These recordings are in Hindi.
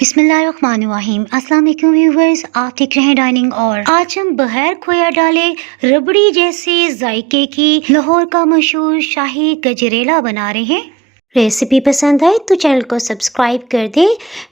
बिस्मिल्लाहिर्रहमानिर्रहीम। अस्सलाम वालेकुम व्यूअर्स, आप देख रहे हैं डाइनिंग। और आज हम बगैर खोया डाले रबड़ी जैसे जायके की लाहौर का मशहूर शाही गजरेला बना रहे हैं। रेसिपी पसंद आए तो चैनल को सब्सक्राइब कर दें।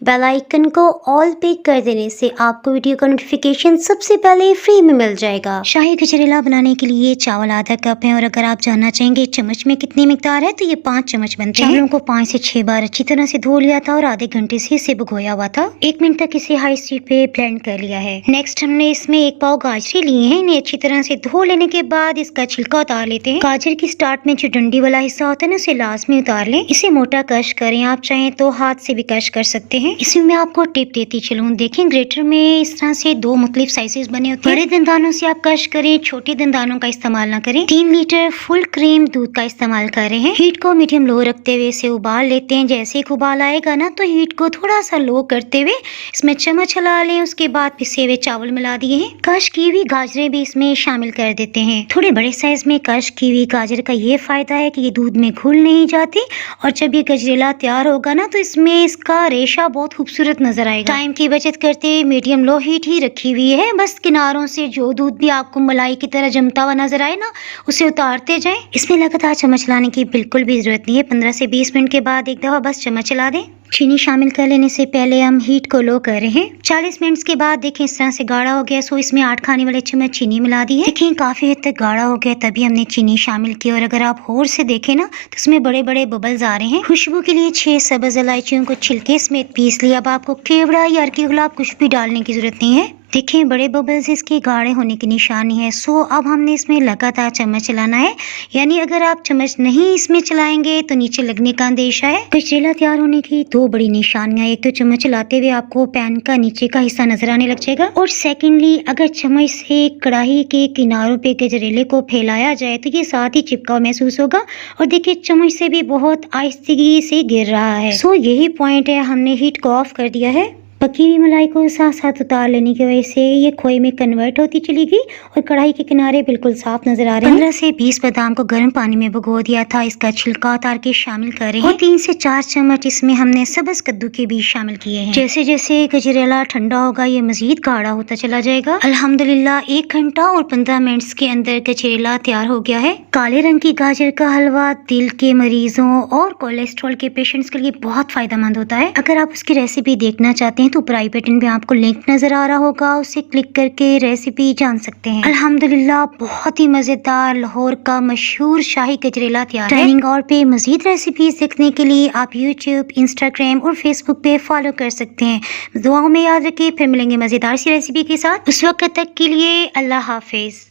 बेल आइकन को ऑल पे कर देने से आपको वीडियो का नोटिफिकेशन सबसे पहले फ्री में मिल जाएगा। शाही गजरेला बनाने के लिए चावल आधा कप है, और अगर आप जानना चाहेंगे चम्मच में कितनी मिकदार है तो ये 5 चम्मच बनते हैं। चावलों को 5 से 6 बार अच्छी तरह से धो लिया था और आधे घंटे से इसे भिगोया हुआ था। 1 मिनट तक इसे हाई स्पीड पे ब्लेंड कर लिया है। नेक्स्ट हमने इसमें 1 पाव गाजरे लिए हैं। इन्हें अच्छी तरह से धो लेने के बाद इसका छिलका उतार लेते हैं। गाजर की स्टार्ट में जो डंडी वाला हिस्सा होता है ना, उसे लाजमी उतार लें। इसे मोटा कश करें, आप चाहें तो हाथ से भी कश कर सकते हैं। इसमें मैं आपको टिप देती चलूं। देखें, ग्रेटर में इस तरह से 2 मुख्तलिफ साइजेस बने होते हैं। बड़े दंदानों से आप कश करें, छोटे दंदानों का इस्तेमाल ना करें। 3 लीटर फुल क्रीम दूध का इस्तेमाल कर रहे हैं। हीट को मीडियम लो रखते हुए इसे उबाल लेते हैं। जैसे एक उबाल आएगा ना, तो हीट को थोड़ा सा लो करते हुए इसमें चम्मच हिला लें। उसके बाद पिसे हुए चावल मिला दिए हैं। कश की हुई गाजरें भी इसमें शामिल कर देते हैं। थोड़े बड़े साइज में कश की हुई गाजर का ये फायदा है कि ये दूध में घुल नहीं जाती, और जब ये गजरेला तैयार होगा ना, तो इसमें इसका रेशा बहुत खूबसूरत नजर आएगा। टाइम की बचत करते मीडियम लो हीट ही रखी हुई है। बस किनारों से जो दूध भी आपको मलाई की तरह जमता हुआ नजर आए ना, उसे उतारते जाएं। इसमें लगातार चम्मच चलाने की बिल्कुल भी जरूरत नहीं है। 15 से 20 मिनट के बाद एक दफा बस चम्मच चला दें। चीनी शामिल कर लेने से पहले हम हीट को लो कर रहे हैं। 40 मिनट के बाद देखें इस तरह से गाढ़ा हो गया। सो इसमें 8 खाने वाले चम्मच चीनी मिला दी है। देखें काफी हद तक गाढ़ा हो गया, तभी हमने चीनी शामिल की। और अगर आप होर से देखें ना, तो इसमें बड़े बड़े बबल्स आ रहे हैं। खुशबू के लिए 6 सब्ज इलायचियों को छिलके समेत पीस लिया। अब आपको केवड़ा या अर्की गुलाब कुछ भी डालने की जरूरत नहीं है। देखें बड़े बबल्स इसके गाढ़े होने की निशानी है। सो अब हमने इसमें लगातार चम्मच चलाना है, यानी अगर आप चम्मच नहीं इसमें चलाएंगे तो नीचे लगने का अंदेशा है। गजरेला तैयार होने की 2 बड़ी निशानियां, एक तो चम्मच चलाते हुए आपको पैन का नीचे का हिस्सा नजर आने लग जाएगा, और सेकेंडली अगर चम्मच से कढ़ाई के किनारों पे गजरेले को फैलाया जाए तो ये साथ ही चिपका महसूस होगा। और देखिए चम्मच से भी बहुत आहिस्दगी से गिर रहा है। सो यही पॉइंट है, हमने हीट को ऑफ कर दिया है। पकी हुई मलाई को साथ साथ उतार लेने की वजह से ये खोए में कन्वर्ट होती चली गई, और कढ़ाई के किनारे बिल्कुल साफ नजर आ रहे हैं। 15 से 20 बादाम को गर्म पानी में भिगो दिया था। इसका छिलका उतार के शामिल कर रहे हैं। और 3 से 4 चम्मच इसमें हमने सब्ज कद्दू के बीज शामिल किए हैं। जैसे जैसे गजरेला ठंडा होगा ये मजीद गाढ़ा होता चला जाएगा। अल्हम्दुलिल्लाह 1 घंटा और 15 मिनट के अंदर गजरेला तैयार हो गया है। काले रंग की गाजर का हलवा दिल के मरीजों और कोलेस्ट्रॉल के पेशेंट्स के लिए बहुत फायदेमंद होता है। अगर आप उसकी रेसिपी देखना चाहते हैं तो ऊपर आई बटन पे आपको लिंक नजर आ रहा होगा, उसे क्लिक करके रेसिपी जान सकते हैं। अल्हम्दुलिल्लाह बहुत ही मजेदार लाहौर का मशहूर शाही गजरेला तैयार है। डाइनिंग और पे मजीद रेसिपीज देखने के लिए आप यूट्यूब, इंस्टाग्राम और फेसबुक पे फॉलो कर सकते हैं। दुआओं में याद रखिए, फिर मिलेंगे मजेदार सी रेसिपी के साथ। उस वक्त तक के लिए अल्लाह हाफिज।